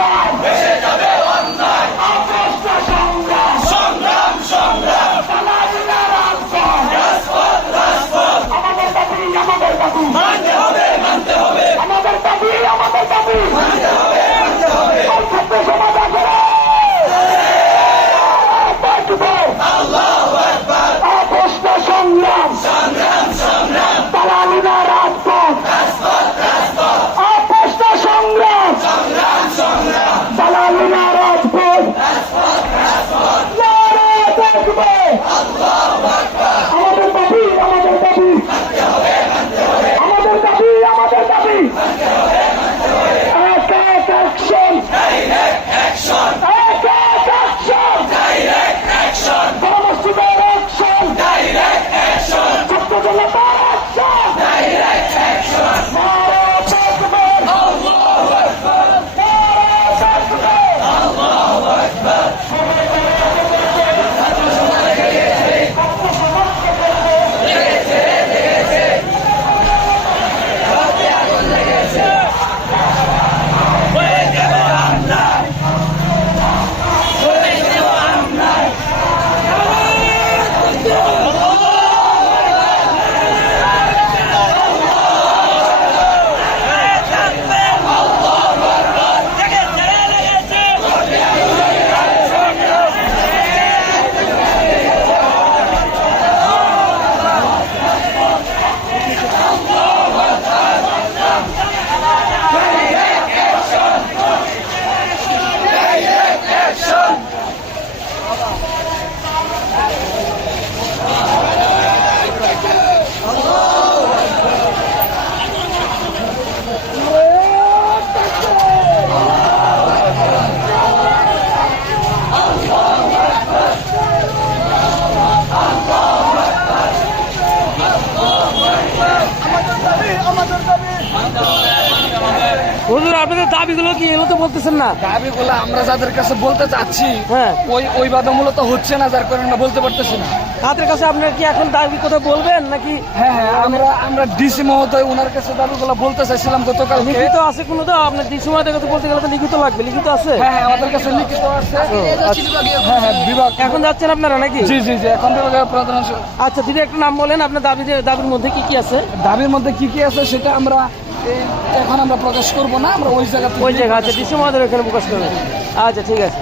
অন্যায় ভেসে যাবে অন্যায় অকষ্ট সংগ্রাম সংগ্রাম সংগ্রাম সামাজিনা রাজপথ রাজপথ রাজপথ আমাদের দাবি আমাদের দাবি মানতে হবে মানতে হবে আমাদের দাবি আমাদের দাবি মানতে হবে মানতে হবে ছাত্র সমাজ করে আল্লাহু আকবার অকষ্ট সংগ্রাম হুজুর আপনাদের দাবিগুলো কি? এগুলো তো বলতেছেন না। দাবিগুলো আমরা যাদের কাছে বলতে চাচ্ছি হ্যাঁ। ওই ওই মূলত হচ্ছে না যার কারণে বলতে পারতেছি না। তাদের কাছে আপনার কি এখন দাবি কথা বলবেন নাকি হ্যাঁ হ্যাঁ আমরা আমরা ডিসি মহোদয় ওনার কাছে দাবিগুলো বলতে চাইছিলাম গতকাল লিখিত আছে কোনো তো? আপনার যে সময় কথা বলতে গেলে তো লিখিত লাগবে লিখিত আছে? হ্যাঁ হ্যাঁ আমাদের কাছে লিখিত আছে। আচ্ছা। হ্যাঁ হ্যাঁ বিভাগ এখন যাচ্ছেন আপনারা নাকি? জি জি জি এখন বিভাগের প্রধান আচ্ছা দিদি একটা নাম বলেন আপনার দাবি দাবির মধ্যে কি কি আছে? দাবির মধ্যে কি কি আছে সেটা আমরা এখন আমরা প্রকাশ করব না, আমরা ওই জায়গা ওই জায়গা আছে ডিসি মহাদের এখানে প্রকাশ করব। আচ্ছা ঠিক আছে।